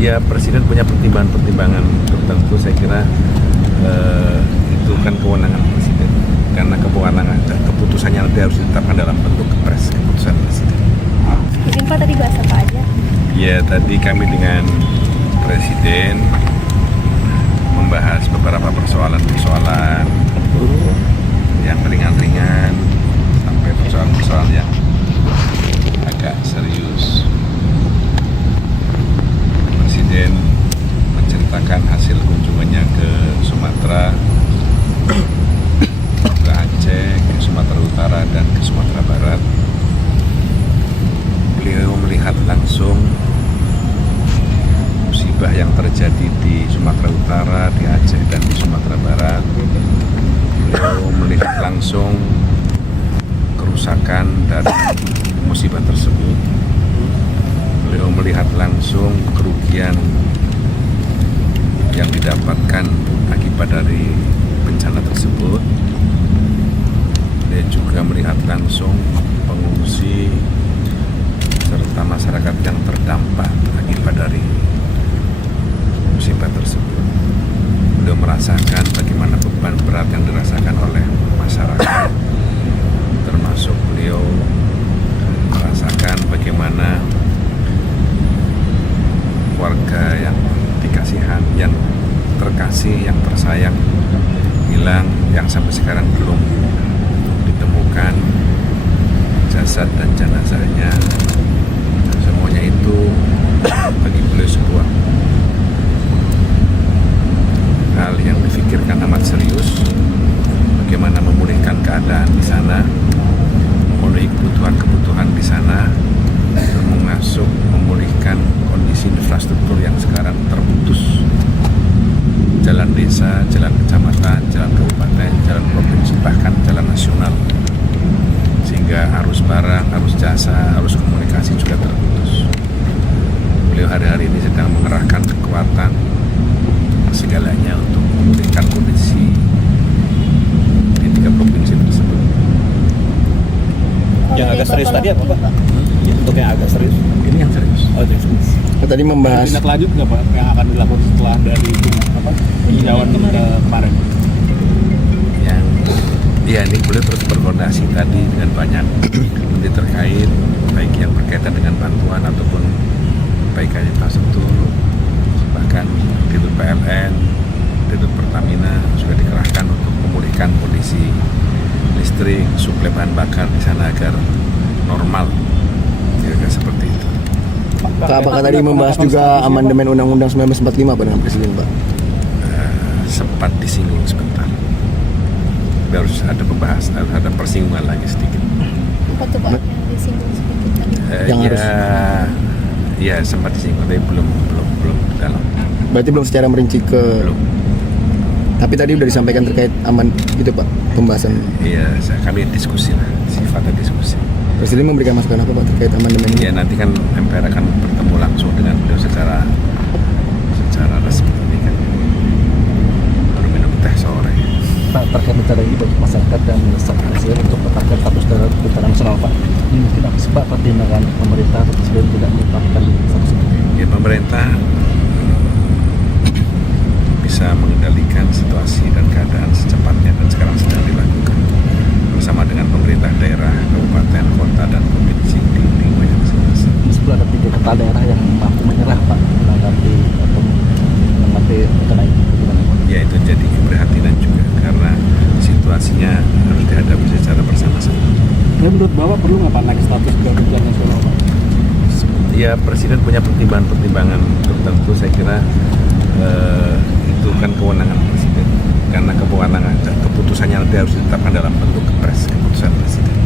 Ya Presiden punya pertimbangan-pertimbangan tertentu. Saya kira itu kan kewenangan Presiden, karena keputusannya nanti harus ditetapkan dalam bentuk kepres, keputusan Presiden. Izin Pak, tadi bahas apa aja? Ya tadi kami dengan Presiden membahas beberapa persoalan-persoalan yang ringan-ringan sampai persoalan-persoalan yang agak serius. Presiden menceritakan hasil kunjungannya ke Sumatera, ke Aceh, ke Sumatera Utara, dan ke Sumatera Barat. Beliau melihat langsung musibah yang terjadi di Sumatera Utara, di Aceh, dan di Sumatera Barat. Beliau melihat langsung kerusakan dari musibah tersebut. Beliau melihat langsung kerugian yang didapatkan akibat dari bencana tersebut. Dia juga melihat langsung pengungsi serta masyarakat yang terdampak akibat dari musibah tersebut. Beliau merasakan bagaimana beban berat yang dirasakan oleh masyarakat, termasuk beliau merasakan bagaimana warga yang dikasihan, yang terkasih, yang tersayang hilang, yang sampai sekarang belum ditemukan jasad dan jenazahnya. Semuanya itu bagi beliau sebuah hal yang difikirkan amat serius. Bagaimana memulihkan keadaan di sana, memenuhi kebutuhan-kebutuhan di sana, termasuk memulihkan kondisi infrastruktur yang sekarang terputus. Jalan desa, jalan kecamatan, jalan kabupaten, jalan provinsi, bahkan jalan nasional. Sehingga arus barang, arus jasa, arus komunikasi juga terputus. Beliau hari-hari ini sedang mengerahkan kekuatan segalanya untuk memulihkan kondisi di 3 provinsi tersebut. Yang agak serius tadi apa Pak? Untuk yang agak serius? Ini yang serius. Oh serius. Tadi membahas Tindak lanjut nggak Pak yang akan dilakukan setelah dari peninjauan kemarin? Ya, ini beliau terus berkoordinasi tadi dengan banyak menteri terkait, baik yang berkaitan dengan bantuan ataupun perbaikan infrastruktur, bahkan Dirut PLN, Dirut Pertamina sudah dikerahkan untuk memulihkan kondisi listrik, suplai bahan bakar di sana agar normal, kira-kira seperti itu. Pak, apakah tadi membahas juga amandemen Undang-Undang 1945 Pak dengan Presiden Pak? Sempat disinggung sebentar. Harus ada pembahasan, ada persinggungan lagi sedikit. Apa tuh Pak yang disinggung sedikit tadi? Ya sempat disinggung, tapi belum dalam. Berarti belum secara merinci ke. Belum. Tapi tadi udah disampaikan terkait aman gitu Pak pembahasan. Iya, kami diskusi lah, sifatnya diskusi. Presiden memberikan masukan apa Pak terkait amandemen ini? Ya nanti kan MPR akan bertemu langsung dengan beliau secara resmi ini kan. Baru minum teh sore. Pak, terkait bencana ini bagi masyarakat dan mendesak Presiden untuk menetapkan status darurat bencana nasional Pak. Ini mungkin apa sih Pak pertimbangan pemerintah atau Presiden tidak menetapkan status ini? Ya pemerintah bisa mengendalikan situasi dan keadaan secepatnya dan sekarang sedang dilakukan bersama dengan pemerintah daerah, kabupaten, kota, dan provinsi di lingkungan masing-masing. Meskipun ada 3 kepala daerah yang mampu menyerah Pak menanggapi bencana ini. Ya itu jadi keprihatinan juga karena situasinya harus dihadapi secara bersama-sama. Ya menurut Bapak perlu nggak Pak naik status ke bencana nasional Pak? Ya Presiden punya pertimbangan-pertimbangan tertentu. Saya kira itu kan kewenangan Presiden, karena keputusannya nanti harus ditetapkan dalam bentuk kepres, keputusan Presiden.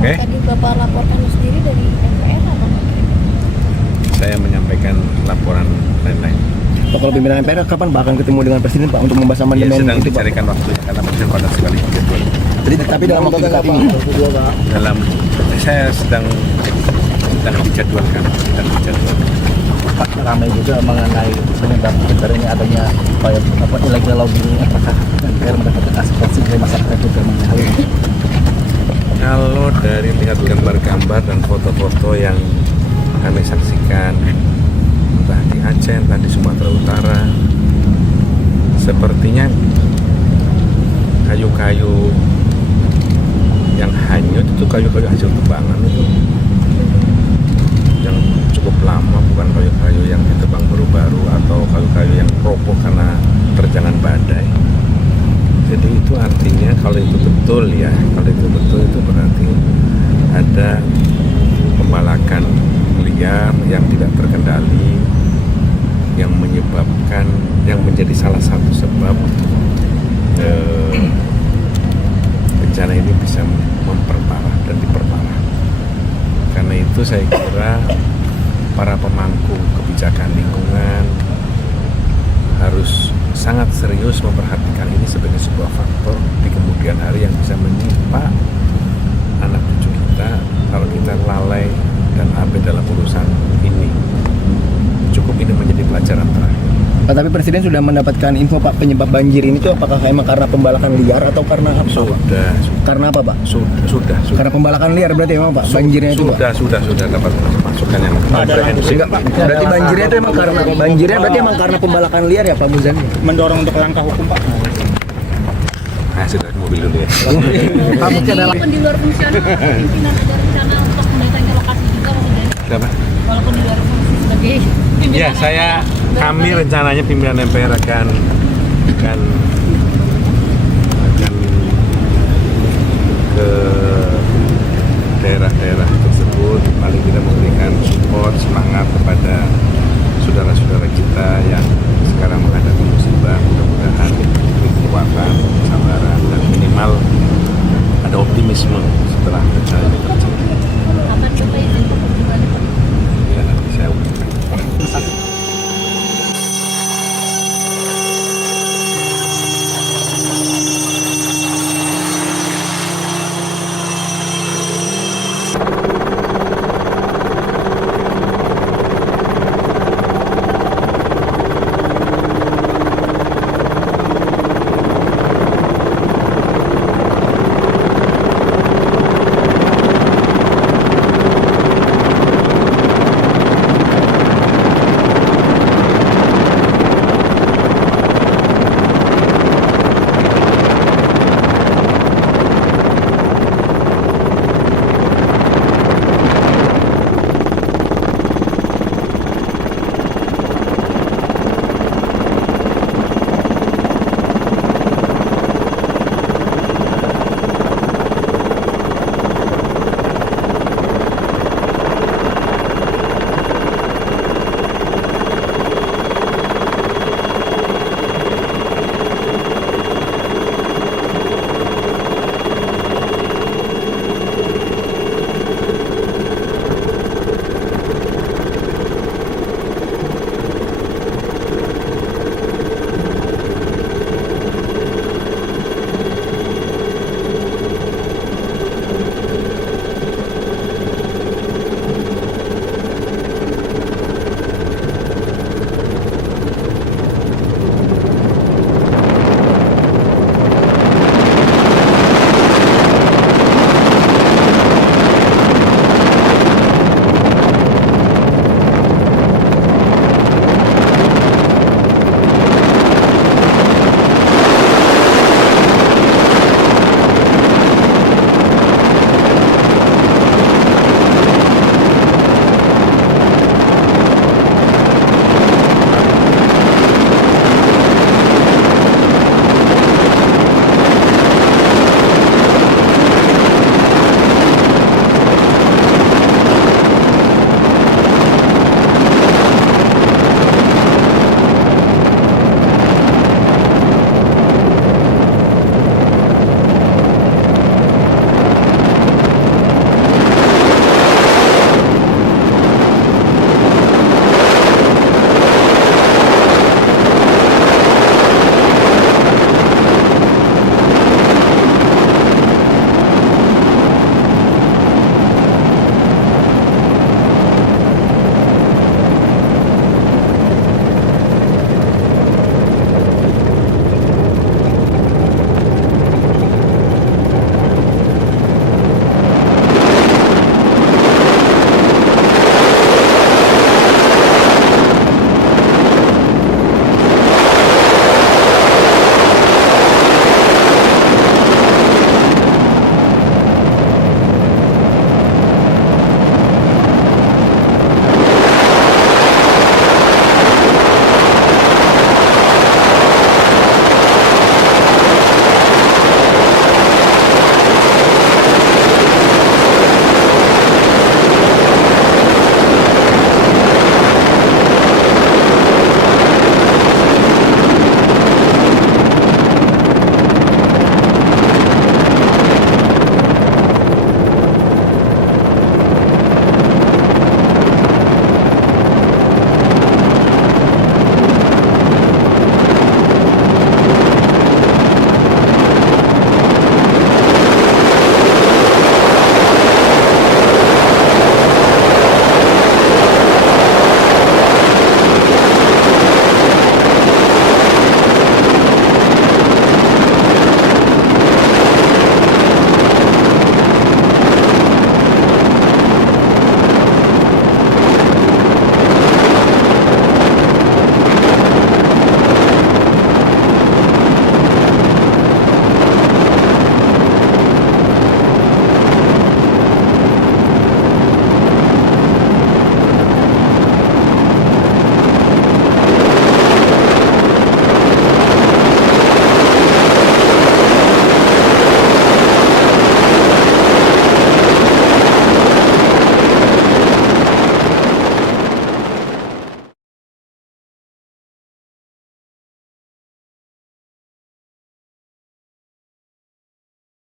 Oke? Tadi Bapak laporkan sendiri dari MPR atau Saya menyampaikan laporan lain-lain. Pak, kalau pimpinan MPR kapan Pak akan ketemu dengan Presiden Pak untuk membahas Ya amandemen sedang itu Pak? dicarikan waktunya karena Presiden pada sekali jadwal. Tapi dalam waktu dekat ini. Saya sedang dijadwalkan. Pak, ramai juga mengenai penyebab sebenarnya adanya upaya illegal logging ini, apakah MPR mendapatkan asistensi dari masyarakat juga mengenai hal ini? Kalau dari lihat gambar-gambar dan foto-foto yang kami saksikan Aceh, entah di Sumatera Utara, sepertinya kayu-kayu yang hanyut itu kayu-kayu hasil tebangan itu yang cukup lama, bukan kayu-kayu yang ditebang baru-baru atau kayu-kayu yang roboh karena terjangan badai. Jadi itu artinya kalau itu betul ya, kalau itu betul itu berarti ada pembalakan liar yang tidak terkendali yang menyebabkan, yang menjadi salah satu sebab bencana ini bisa memperparah dan diperparah. Karena itu saya kira para pemangku kebijakan lingkungan harus sangat serius memperhatikan ini sebagai sebuah faktor di kemudian hari yang bisa menimpa anak cucu kita kalau kita lalai dan abai dalam urusan ini. Cukup ini menjadi pelajaran terakhir. Pak, tapi Presiden sudah mendapatkan info Pak penyebab banjir ini tuh apakah emang karena pembalakan liar atau karena apa? Sudah. Karena apa Pak? Sudah. Karena pembalakan liar berarti emang Pak banjirnya itu Pak? Sudah dapat masukan yang komprehensif. Enggak Pak. Berarti banjirnya itu emang karena pembalakan liar ya Pak Muzani? Mendorong untuk langkah hukum Pak. Nah, sudah mobil dulu ya. Walaupun di luar fungsional, pimpinan ada rencana untuk mendatangi lokasi juga maksudnya. Siapa? Walaupun di luar fungsi sebagai pimpinan. Ya, kami rencananya pimpinan MPR akan ke daerah-daerah tersebut, paling tidak memberikan support, semangat kepada